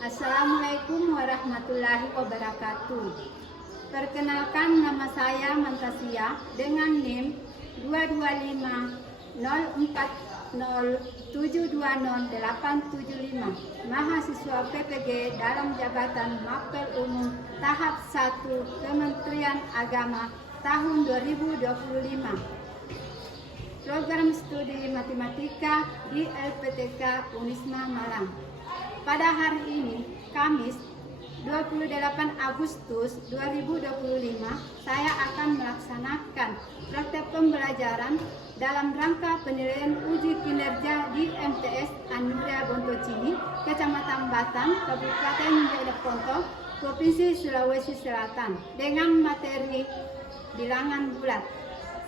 Assalamualaikum warahmatullahi wabarakatuh. Perkenalkan, nama saya Mantasia dengan NIM 2250407200875, mahasiswa PPG dalam jabatan Mapel Umum tahap 1 Kementerian Agama tahun 2025. Program studi matematika di LPTK Unisma Malang. Pada hari ini, Kamis 28 Agustus 2025, saya akan melaksanakan praktek pembelajaran dalam rangka penilaian uji kinerja di MTS Anugrah Bontocini, Kecamatan Batang, Kabupaten Jeneponto, Provinsi Sulawesi Selatan, dengan materi bilangan bulat.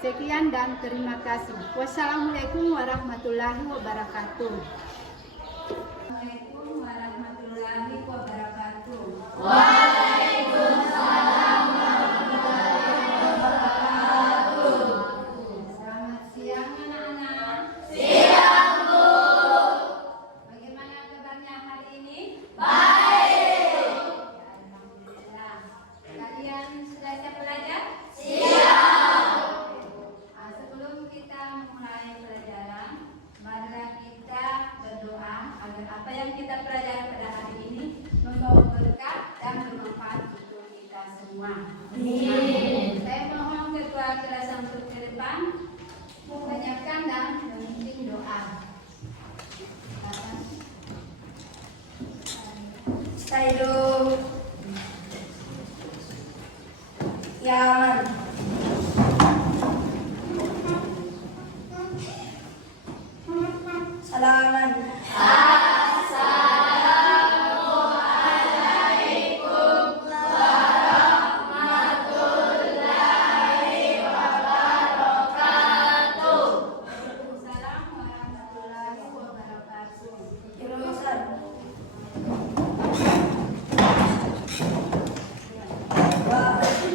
Sekian dan terima kasih. Wassalamualaikum warahmatullahi wabarakatuh. Assalamualaikum warahmatullahi wabarakatuh. Waalaikumsalam warahmatullahi wabarakatuh. Selamat siang anak-anak. Siang, Bu. Bagaimana kabarnya hari ini? Baik. Alhamdulillah. Kalian sudah siap belajar? Siap. Sebelum kita mulai pelajaran, marilah kita berdoa agar apa yang kita pelajari pada hari ini membawa berkah dan bermanfaat untuk kita semua. Amin. Saya mohon ketua kelas untuk ke depan menyiapkan dan memimpin doa. Sayyidu Yaman. Salaman. Assalamualaikum warahmatullahi wabarakatuh. Waalaikumsalam warahmatullahi wabarakatuh. Jurusan Bahasa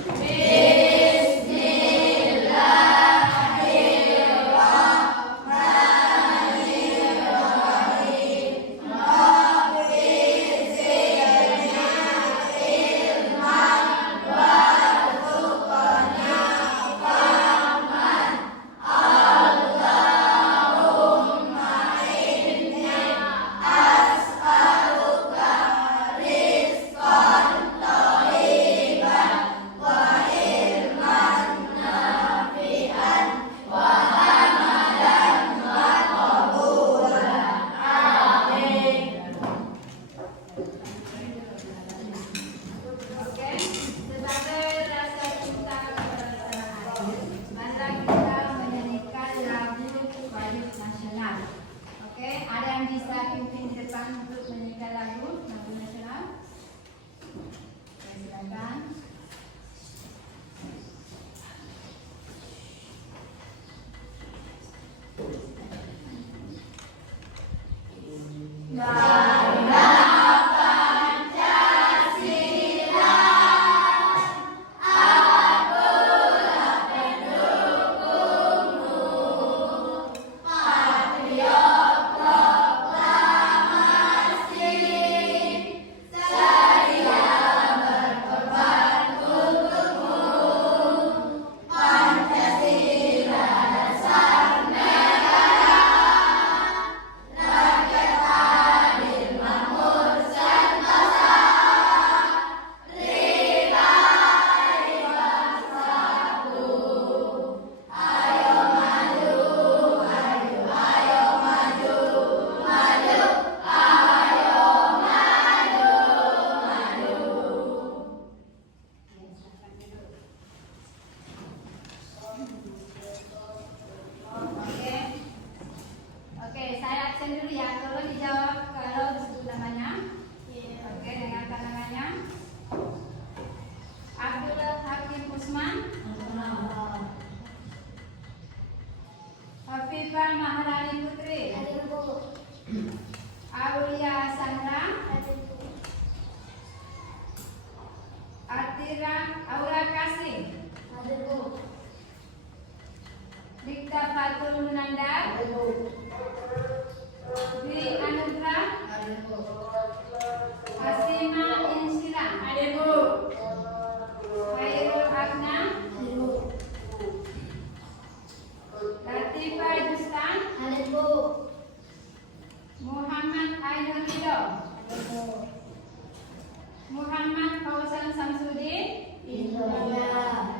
Muhammad Fauzan Samsudin. Indonesia.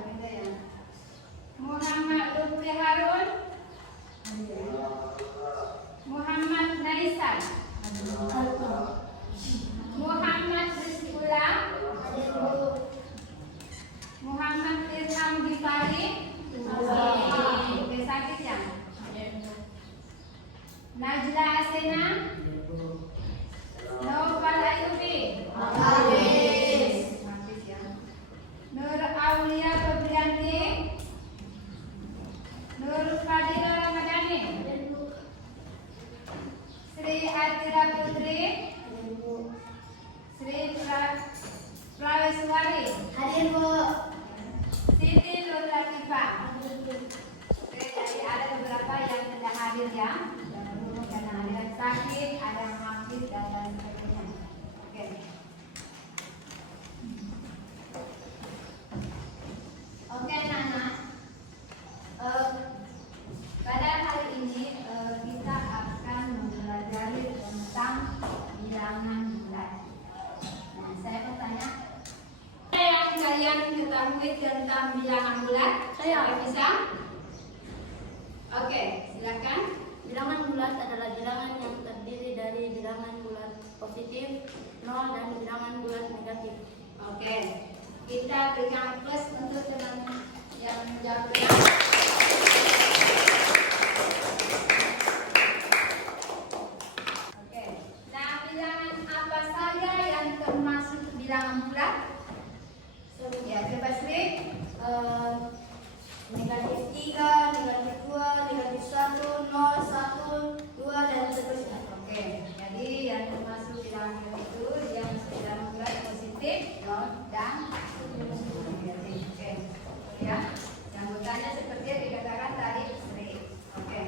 Muhammad Lutfi Harun. Muhammad Naisan. Muhammad Rizqullah. Muhammad Ilham Gifari. Oke, sakit ya? Najla Asena. Naufal Ayubi. Habis ya. Nur Aulia Febrianti. Nur Fadila Ramadhani. Sri Atira Putri. Sri Praweswari. Hadir, Bu. Siti Nur Latifah. Oke, jadi ada beberapa yang tidak hadir ya. Karena ada yang sakit, ada yang sakit dan lain sebagainya. Oke. Oke, anak-anak. Pada hari ini kita akan mempelajari tentang bilangan bulat. Nah, saya bertanya, apa yang kalian ketahui tentang bilangan bulat? Saya. Bisa? Oke, silakan. Bilangan bulat adalah bilangan yang terdiri dari bilangan bulat positif, 0 dan bilangan bulat negatif. Oke, kita berikan plus untuk teman yang menjawab. Oke, nah bilangan apa saja yang termasuk bilangan bulat? Ya, bebas klik. Negatif 3, negatif 2, negatif 1, 0, 1, 2, dan seterusnya. Oke, jadi yang termasuk bilangan itu yang bilangan bulat positif, 0 dan negatif. Oke, ya. Yang bertanya seperti yang dikatakan tadi, sering. Oke.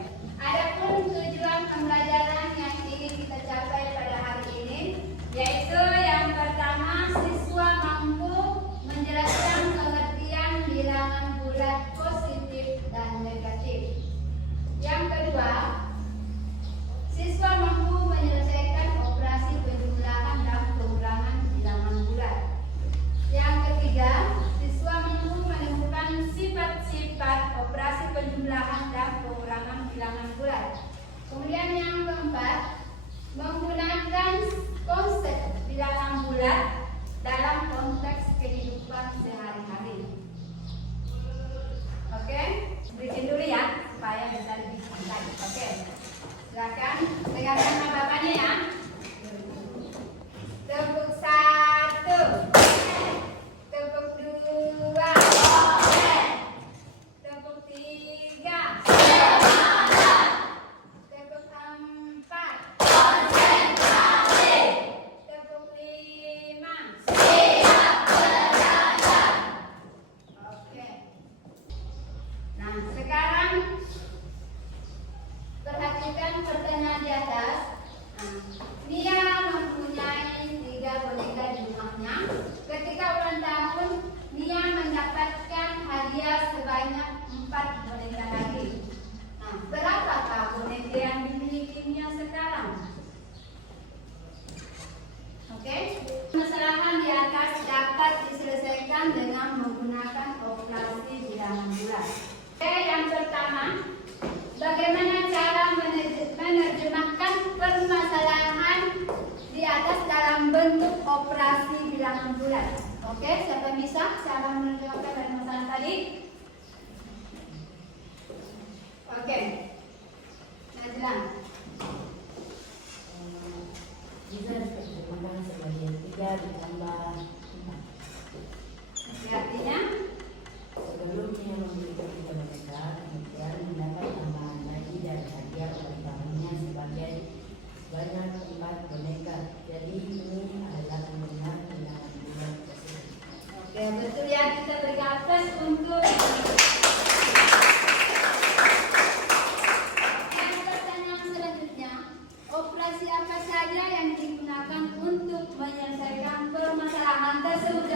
Adapun tujuan pembelajaran yang ingin kita capai pada hari ini, yaitu yang pertama, siswa mampu menjelaskan pengertian bilangan bulat positif dan negatif. Yang kedua, siswa mampu menyelesaikan operasi penjumlahan dan pengurangan bilangan bulat. Yang ketiga, siswa mampu menemukan sifat-sifat operasi penjumlahan dan pengurangan bilangan bulat. Kemudian yang keempat, menggunakan konsep bilangan bulat dalam konteks kehidupan sehari-hari. Oke, bikin dulu ya supaya bisa lebih santai. Oke, silakan pegang sama bapaknya ya. Tepuk 1, tepuk 2, tepuk 3, tepuk 4, tepuk 5. Oke. Nah, sekarang perhatikan pertanyaan di atas. Nah, Nia mempunyai 3 boneka di rumahnya. Ketika ulang tahun, Nia mendapatkan hadiah sebanyak 4 boneka lagi. Nah, berapakah boneka yang dimiliki Nia sekarang? Oke, permasalahan di atas dapat diselesaikan dengan menggunakan operasi bilangan bulat. Oke, yang pertama, bagaimana cara menerjemahkan permasalahan di atas dalam bentuk operasi bilangan bulat? Oke, siapa yang bisa cara menerjemahkan permasalahan tadi? Oke, Najla. Bisa diterjemahkan sebagai 3 ditambah 4. Artinya, Sebelumnya memberikan 3 boneka, kemudian mendapat tambahan lagi dari hadiah ulang tahunnya sebanyak 4 boneka. Jadi ini adalah penggunaan bilangan bulat positif. oke, betul ya, kita berikan plus untuk pertanyaan selanjutnya. Operasi apa saja yang digunakan untuk menyelesaikan permasalahan tersebut?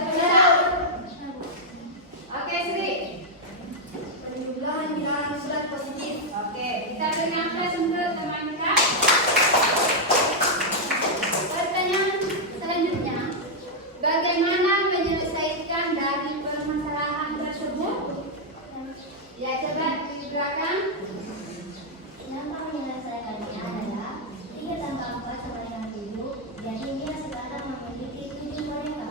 Oke, Sri. Penjumlahan bilangan bulat positif. Oke, kita berikan plus untuk teman kita. Pertanyaan sekarang memiliki 7 boneka.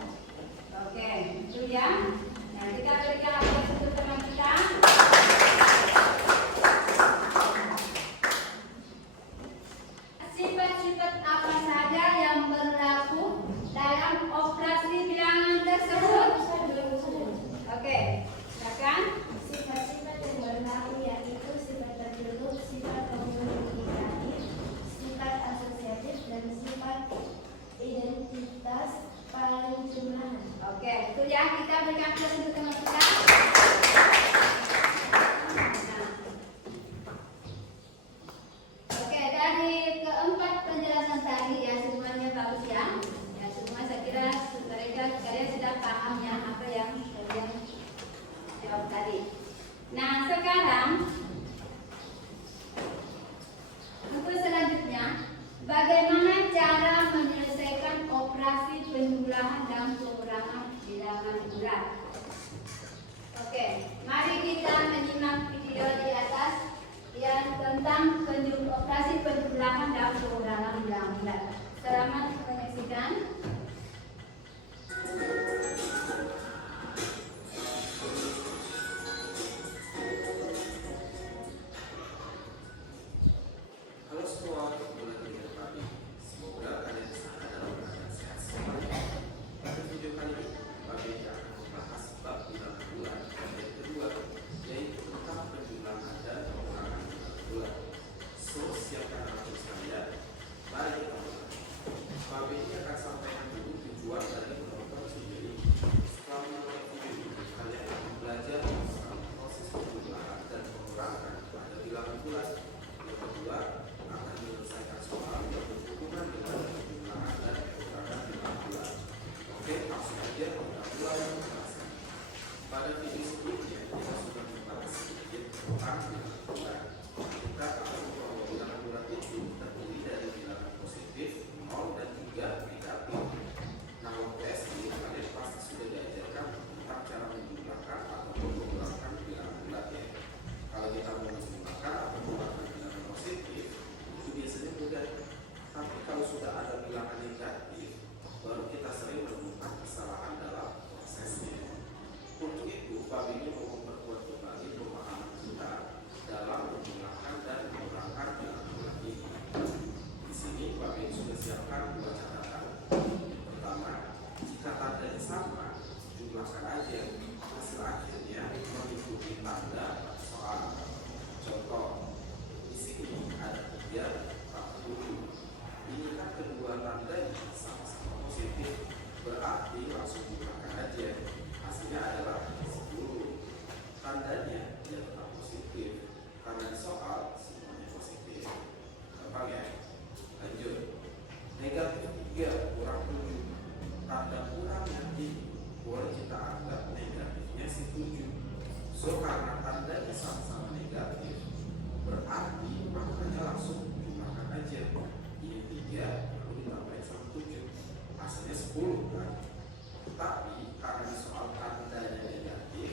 Oke, itu ya. Nah, kita berikan aplaus untuk teman kita. Sifat-sifat apa saja yang berlaku dalam operasi bilangan tersebut? Oke, silakan. Sifat-sifat yang berlaku yaitu sifat tertutup, sifat komunikatif, sifat asosiatif, dan sifat identitas paling jumlahan. Oke, itu ya. Kita berikan aplaus untuk teman kita. Nah. Oke, dari keempat penjelasan tadi ya semuanya bagus ya. Ya semua saya kira kalian sudah paham ya apa yang kalian jawab tadi. Nah sekarang untuk selanjutnya bagaimana cara menyelesaikan operasi penjumlahan dan pengurangan bilangan bulat. Oke, mari kita menyimak video di atas yang tentang operasi penjumlahan dan pengurangan bilangan bulat. Selamat menyaksikan. Halo semua, kembali dengan kami. Semoga kalian sana dalam keadaan sehat semua. Pada video kali ini, kami akan membahas bab bilangan bulat yang kedua, yaitu tentang penjumlahan dan pengurangan bilangan bulat. So, siapkan anak sekalian. Mari kita mulai. Bab ini akan sampaikan dulu tujuan dari menonton video ini. Setelah menonton video ini, kalian akan belajar tentang proses penjumlahan dan pengurangan pada bilangan bulat. Yang kedua, akan menyelesaikan soal yang berhubungan dengan penjumlahan dan pengurangan bilangan bulat. Oke, langsung saja kita mulai pembahasan. Pada video sebelumnya kita sudah membahas sedikit tentang bilangan bulat. Kita tahu bahwa bilangan bulat itu terdiri dari bilangan positif, 0 dan 3 negatif. Nah, waktu SD kalian pasti sudah diajarkan tentang cara menjumlahkan ataupun mengurangkan bilangan bulat ya. Kalau kita mau menjumlahkan atau mengurangkan bilangan positif itu biasanya mudah. Tapi kalau sudah ada bilangan negatif, baru kita sering menemukan kesalahan dalam prosesnya. Untuk itu, bab ini mau memperkuat kembali pemahaman kita dalam menjumlahkan dan mengurangkan bilangan bulat ini. Di sini, bab ini sudah siapkan 2 catatan. Yang pertama, jika tandanya sama, jumlahkan aja. Hasil akhirnya mengikuti tanda soal. Contoh, di sini ada 340. Ini kan kedua tandanya sama-sama positif, berarti langsung jumlahkan aja. Hasilnya adalah 10. Tandanya dia tetap positif karena di soal semuanya positif. Gampang ya? Lanjut. Negatif 3 kurang 7. Tanda kurang nanti boleh kita anggap negatifnya si 7. So karena tandanya sama-sama negatif, berarti maknanya langsung jumlahkan aja. Ini 3 lalu ditambahin sama 7, hasilnya 10 kan. Tapi karena di soal tandanya negatif,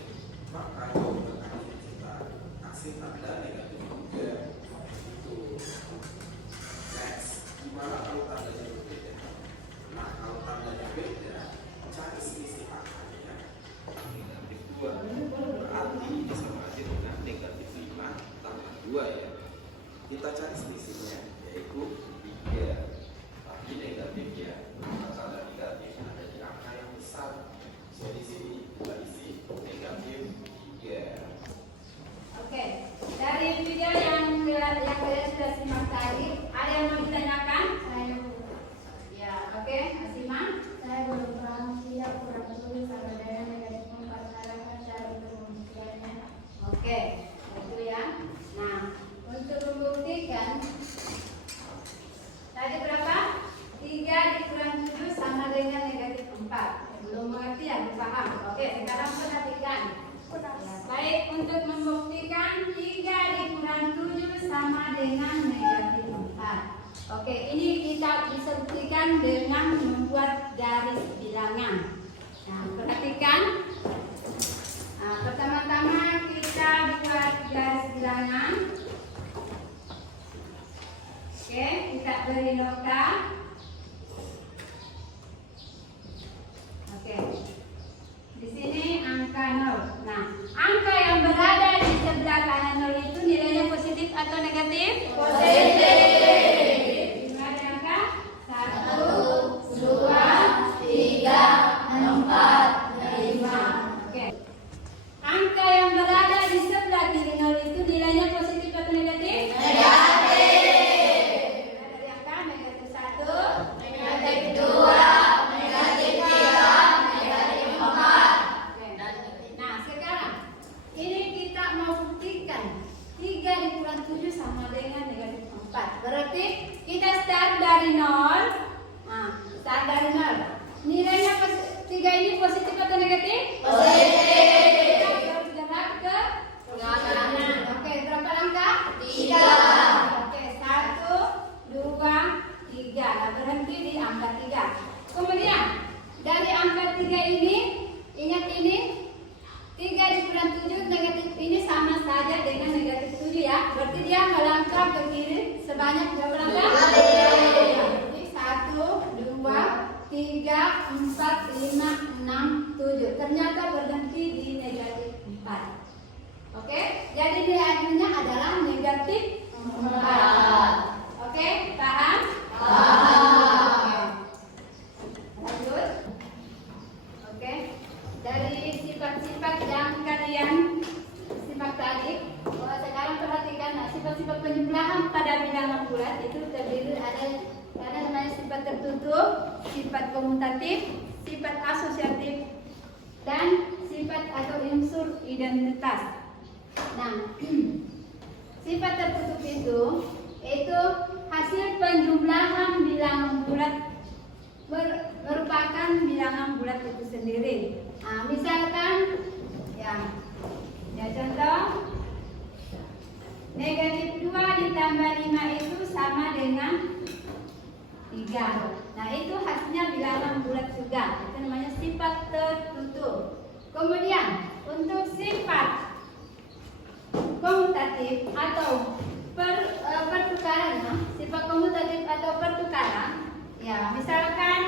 maka jawaban akhir kita kasih tanda negatif juga. Itu. Next, gimana kalau tandanya berbeda? Nah, kalau tandanya beda, cari selisih angkanya negatif 2. Berarti ini sama aja dengan negatif 5 tambah 2 ya. Kita cari selisihnya, yaitu 3. Tapi negatif ya, tanda negatif ada di angka yang besar. So di sini kita isi negatif 3. Oke, dari video yang kalian sudah simak tadi, ada yang mau ditanyakan? Saya Ya, oke, Asima. Saya belum paham tidak kurang lebih sama dengan negatif 4. Sarankan cara untuk membuktikannya. Oke, itu ya. Nah, untuk membuktikan tadi berapa? 3 dikurang 7 sama dengan negatif 4. Belum mengerti ya, belum paham. Oke, sekarang perhatikan. Ya, baik, untuk membuktikan 3 dikurang 7 sama dengan negatif 4. Oke, ini kita bisa buktikan dengan membuat garis bilangan. Nah, perhatikan. Nah, pertama-tama kita buat garis bilangan. Oke, kita beri nota. Nilainya tiga ini positif atau negatif? Positif. Bergerak ke Kanan. Oke, berapa langkah? 3. Oke, 1, 2, 3. Nah, berhenti di angka 3. Kemudian dari angka 3 ini, ingat ini 3 dikurangi 7 negatif ini sama saja dengan negatif 7 ya. Berarti dia melangkah ke kiri sebanyak berapa langkah? 1, 2, 3, 4, 5, 6, 7. Ternyata berhenti di negatif 4. Oke, jadi nilai akhirnya adalah negatif 4. Oke, paham? Paham. Lanjut. Oke, dari sifat-sifat yang kalian sifat tadi, sekarang perhatikan sifat-sifat penjumlahan pada bilangan bulat itu terdiri ada namanya sifat tertutup, sifat komutatif, sifat asosiatif, dan sifat atau unsur identitas. Nah, sifat tertutup itu hasil penjumlahan bilangan bulat merupakan bilangan bulat itu sendiri. Nah, misalkan ya contoh negatif 2 ditambah 5 itu sama dengan 3. Nah, itu hasilnya bilangan bulat juga. Itu namanya sifat tertutup. Kemudian untuk sifat komutatif atau pertukaran, sifat komutatif atau pertukaran, ya misalkan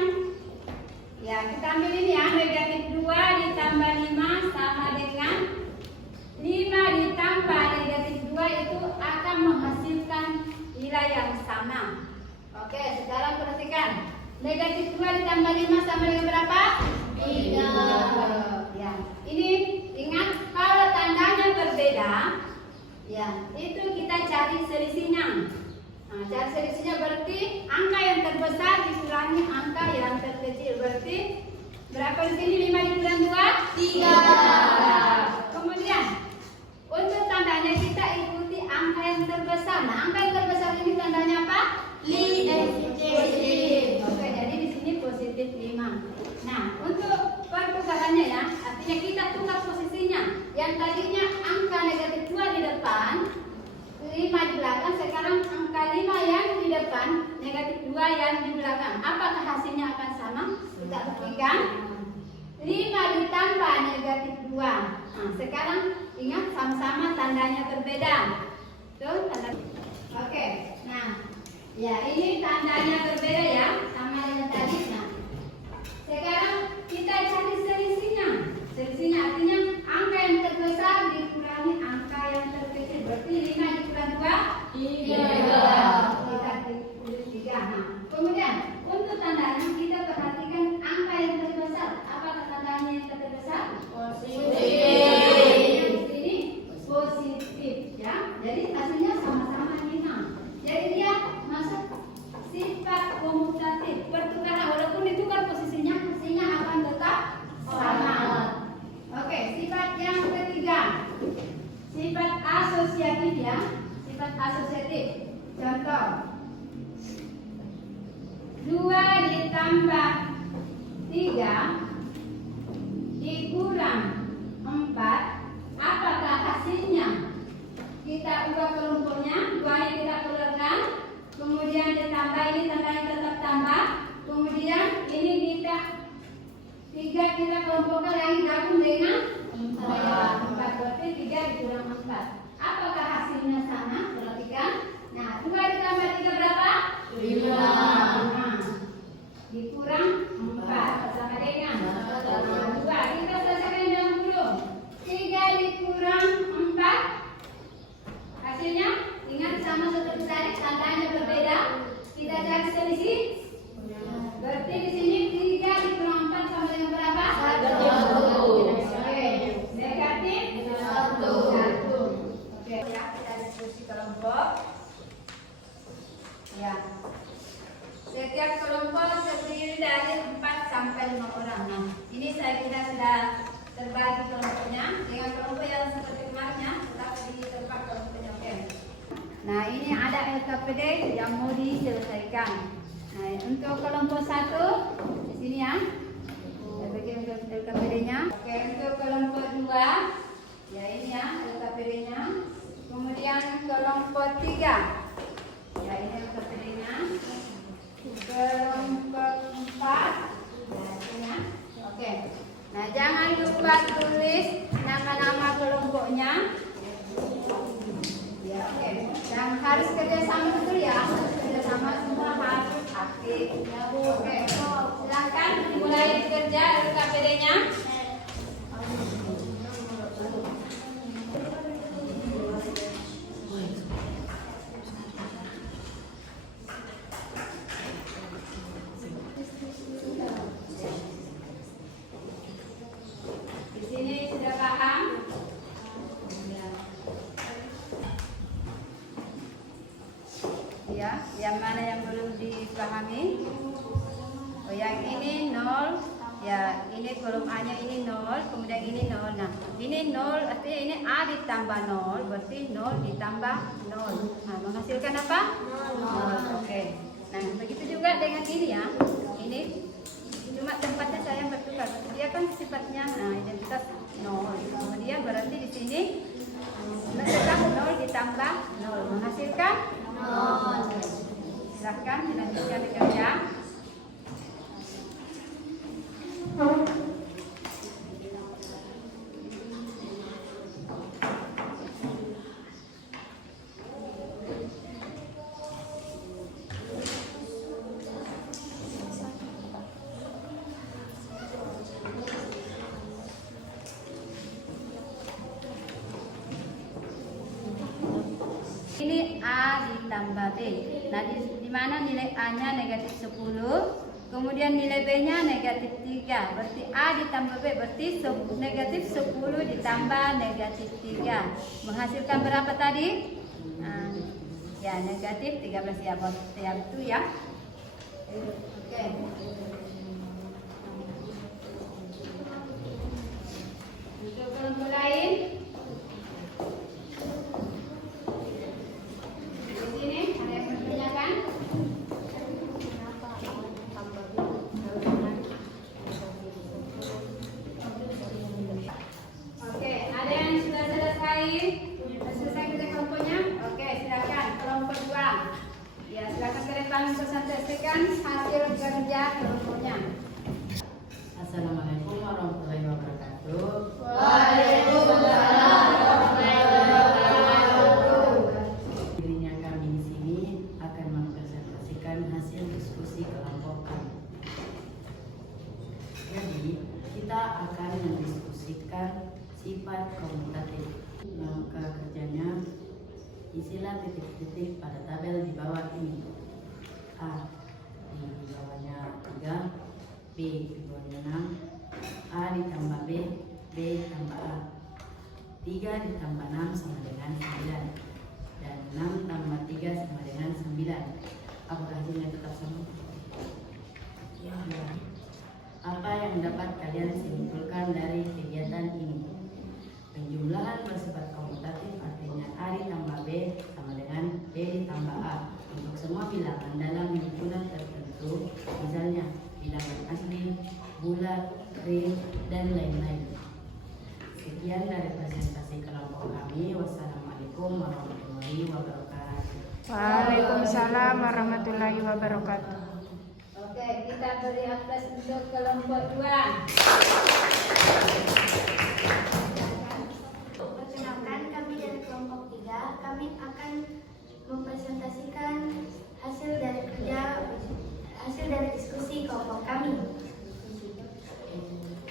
ya kita ambil ini ya, negatif 2 ditambah 5 sama dengan 5 ditambah negatif 2 itu akan menghasilkan nilai yang sama. Oke, sekarang perhatikan, negatif 2 ditambah 5 sama dengan berapa? 3. Ya, ini ingat kalau tandanya berbeda, ya itu kita cari selisihnya. Nah, cari selisihnya berarti angka yang terbesar dikurangi angka yang terkecil. Berarti berapa di sini? 5 dikurangi 2? 3. Kemudian untuk tandanya kita ikuti angka yang terbesar. Nah, angka yang terbesar ini tandanya apa? Positif. Oke, jadi di sini positif 5. Nah, untuk pertukarannya ya, artinya kita tukar posisinya. Yang tadinya angka negatif 2 di depan, 5 di belakang, sekarang angka 5 yang di depan, negatif 2 yang di belakang. Apakah hasilnya akan sama? Kita buktikan. 5 ditambah negatif 2. Nah, sekarang ingat sama-sama tandanya berbeda. Tuh, tanda. Oke, nah, ya ini tandanya berbeda ya, sama dengan tadi. Nah, sekarang kita cari selisihnya. Selisihnya artinya angka yang terbesar dikurangi angka yang terkecil. Berarti 5 dikurangi 2? 3. Kita tulis 3. Nah, kemudian untuk tandanya kita perhatikan angka yang terbesar. Apakah tandanya yang terbesar? Positif. Ini positif ya. Jadi hasilnya sama-sama 5. Jadi dia masuk sifat komutatif, pertukaran. Walaupun ditukar posisinya, hasilnya akan tetap sama. Oke, sifat yang ketiga, sifat asosiatif ya. Sifat asosiatif. Contoh 2 ditambah 3 dikurang 4. Apakah hasilnya? Kita ubah kelompoknya, 2 ini kita keluarkan, kemudian ditambah, ini tandanya tetap tambah, kemudian ini kita 3 kita kelompokkan lagi gabung dengan 4. Berarti 3 dikurang 4. Apakah hasilnya sama? Perhatikan. Nah, 2 ditambah 3 berapa? 5. Nah, dikurang 4 sama dengan 2. Kita selesaikan yang dulu. 3 dikurang 4. Hasilnya ingat sama seperti tadi, tandanya berbeda. Kita cari selisih. Berarti di sini 3 dikurang 4 sama dengan berapa? 1. Oke, negatif 1. Oke, ya kita diskusi kelompok. Ya, setiap kelompok terdiri dari 4 sampai 5 orang. Nah, ini saya kira sudah terbagi kelompoknya dengan kelompok yang seperti kemarinnya, tetapi di tempat kelompoknya. Oke. Nah, ini ada LKPD yang mau diselesaikan. Nah, untuk kelompok 1 di sini ya. lupa tulis nama-nama kelompoknya. Ya, oke. Yang harus kerjasama betul ya, harus kerjasama semua harus aktif. Oke, silakan mulai kerja KPD-nya. Di sini sudah paham? Ya, yang mana yang belum dipahami? Oh, yang ini 0. Ya, ini kolom A-nya ini 0, kemudian ini 0. Nah, ini 0 artinya ini A ditambah 0, berarti 0 ditambah 0. Nah, menghasilkan apa? 0. Oke. Nah, begitu juga dengan ini ya. Ini cuma tempatnya saya bertukar. Dia kan sifatnya identitas 0. Kemudian berarti di sini tetap 0 ditambah 0 menghasilkan 0. Silakan dilanjutkan bekerja. Ini A ditambah B. Nah, di mana nilai A-nya negatif 10, kemudian nilai B-nya negatif 3. Berarti A ditambah B, berarti negatif 10 ditambah negatif 3. Menghasilkan berapa tadi? Ya, negatif 13 ya, yang itu ya. Oke. Untuk kelompok lain, selesai kerja kelompoknya? Oke, silakan kelompok 2. Ya, silakan ke depan presentasikan hasil kerja kelompoknya. Assalamualaikum warahmatullahi wabarakatuh. Waalaikumsalam warahmatullahi wabarakatuh. Dirinya kami di sini akan mempresentasikan hasil diskusi kelompok kami. Jadi, kita akan mendiskusikan sifat komutatif. Maka kerjanya isilah titik-titik pada tabel di bawah ini. A di bawahnya 3, B di bawahnya 6, A ditambah B, B ditambah A. 3 ditambah 6 sama dengan 9, dan 6 tambah 3 sama dengan 9. Apakah hasilnya tetap sama? Ya. Apa yang dapat kalian simpulkan dari kegiatan ini? Penjumlahan bersifat komutatif artinya A ditambah B sama dengan B ditambah A untuk semua bilangan dalam himpunan tertentu, misalnya bilangan asli, bulat, ring, dan lain-lain. Sekian dari presentasi kelompok kami. Wassalamualaikum warahmatullahi wabarakatuh. Waalaikumsalam warahmatullahi wabarakatuh. Oke, kita beri aplaus untuk kelompok 2. Perkenalkan, kami dari kelompok 3. Kami akan mempresentasikan hasil dari diskusi kelompok kami.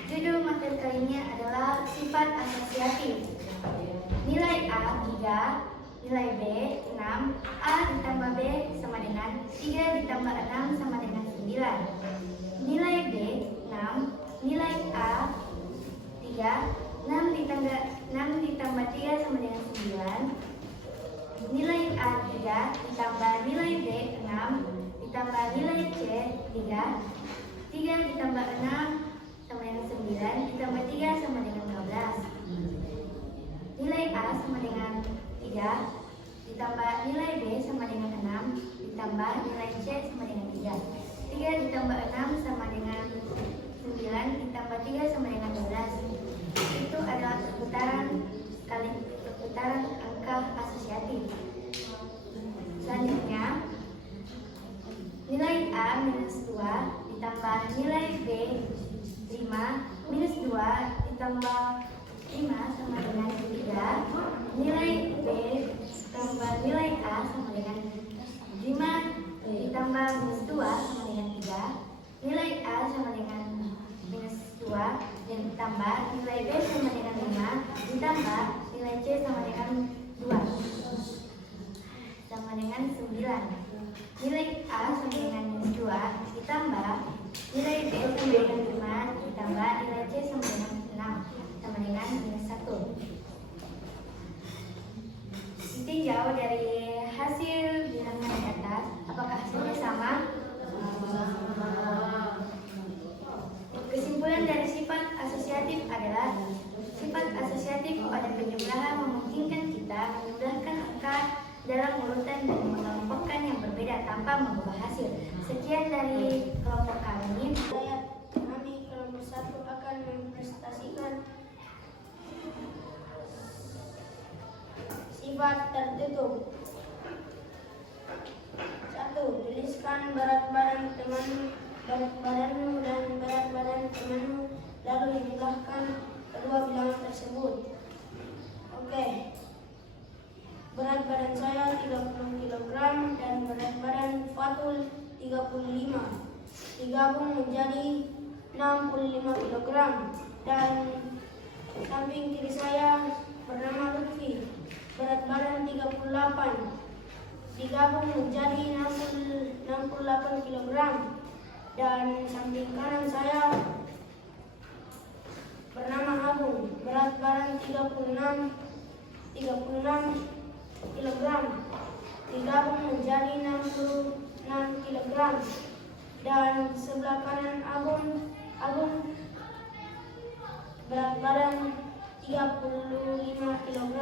Judul materi kali ini adalah sifat asosiatif. Nilai A 3, nilai B 6, A ditambah B sama dengan 3 ditambah 6 sama dengan 9. Nilai B 6, nilai A 3, 6 ditambah 3 sama dengan 9. Nilai A 3 ditambah nilai B 6 ditambah nilai C 3. 3 ditambah 6 sama dengan 9 ditambah 3 sama dengan 12. Nilai A sama dengan 3 ditambah nilai B sama dengan 6 ditambah nilai C sama dengan 3. 3 ditambah 6 sama dengan 9 ditambah 3 sama dengan 12. Itu adalah perputaran angka asosiatif. Selanjutnya, nilai A minus 2 ditambah nilai B 5 minus 2 ditambah 5 sama dengan 3. Nilai B tambah nilai A sama dengan 5 ditambah minus 2 sama dengan 3. Nilai A sama dengan minus 2 dan ditambah nilai B sama dengan 5 ditambah nilai C sama dengan 2 sama dengan 9. Nilai A sama dengan minus 2 ditambah nilai B sama dengan 5 ditambah nilai C sama dengan 6 sama dengan minus 1. Ditinjau dari hasil bilangan di atas, apakah hasilnya sama? Kesimpulan dari sifat asosiatif adalah sifat asosiatif pada penjumlahan memungkinkan kita menjumlahkan angka dalam urutan dan mengelompokkan yang berbeda tanpa mengubah hasil. Sekian dari kelompok kami. Kami kelompok 1 akan mempresentasikan sifat tertutup. 1. Tuliskan berat badanmu dan berat badan temanmu, lalu jumlahkan kedua bilangan tersebut. Oke. Berat badan saya 30 kg dan berat badan Fatul 35. Digabung menjadi 65 kg dan samping kiri saya bernama Lutfi, berat badan 38. Digabung menjadi 68 kg dan samping kanan saya bernama Agung, berat badan 36 kg. Digabung menjadi 66 kg dan sebelah kanan Agung berat badan 35 kg.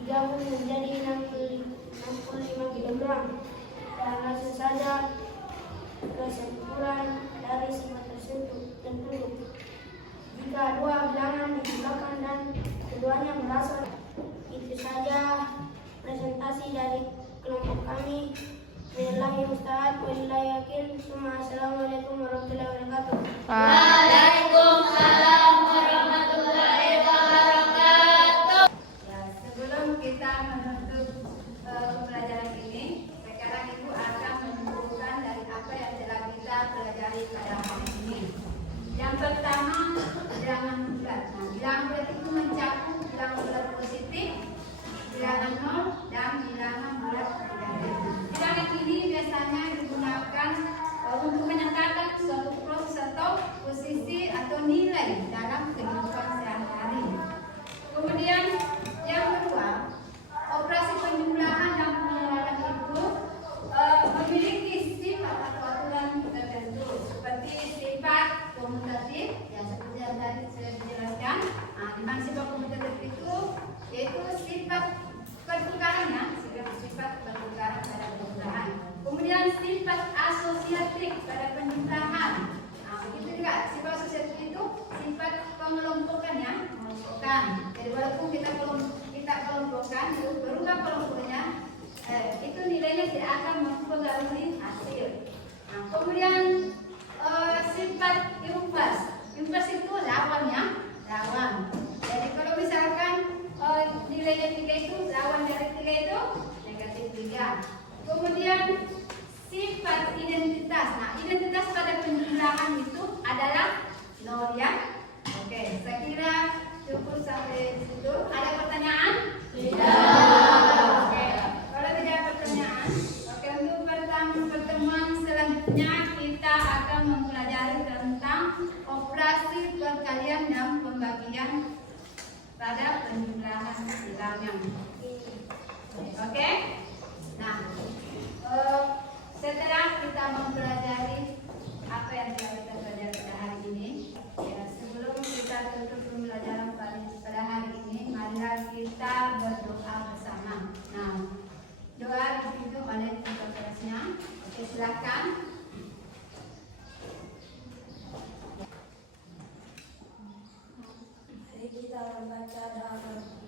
Digabung menjadi 65 kg dan langsung saja kesimpulan dari sifat tertutup. Jika dua bilangan dijumlahkan dan keduanya berasal, itu saja presentasi dari kelompok kami. Billahi musta'ad wabillahi yakil. Assalamualaikum warahmatullahi wabarakatuh. Waalaikumsalam warahmatullahi wabarakatuh. Ya, sebelum kita menutup pelajaran ini, sekarang Ibu akan menunjukkan dari apa yang telah kita pelajari pada hari ini. Yang pertama, bilangan bulat. Nah, bilangan bulat itu mencakup bilangan bulat positif, bilangan nol, dan bilangan bulat negatif. Bilangan ini biasanya digunakan untuk menyatakan suatu proses atau posisi atau nilai dalam kehidupan sehari-hari. Kemudian yang kedua, operasi penjumlahan dan pengenalan itu memiliki sifat atau aturan tertentu seperti sifat komutatif, ya seperti yang tadi saya jelaskan. Di mana sifat komutatif itu yaitu sifat pertukarannya, sifat pertukaran pada penjumlahan. Kemudian sifat asosiatif pada penjumlahan. Begitu juga sifat asosiatif itu sifat pengelompokannya, mengelompokkan. Jadi walaupun kita kelompokkan, berubah kelompoknya, itu nilainya tidak akan mempengaruhi hasil. Kemudian sifat impas. Impas itu lawannya, lawan. Jadi kalau misalkan nilainya 3 itu lawan dari 3 itu negatif 3. Kemudian sifat identitas. Nah, identitas pada penjumlahan itu adalah 0 ya. Oke, saya kira cukup sampai situ. Ada pertanyaan? Tidak. Oke, kalau tidak ada pertanyaan, oke, untuk pertemuan selanjutnya kita akan mempelajari tentang operasi perkalian dan pembagian pada penjumlahan bilangan. Oke? Nah, setelah kita mempelajari apa yang telah kita pelajari pada hari ini, ya, sebelum kita tutup pembelajaran pada hari ini, marilah kita berdoa bersama. Nah, doa dipimpin oleh kelasnya. Oke, silakan. Mari kita membaca doa.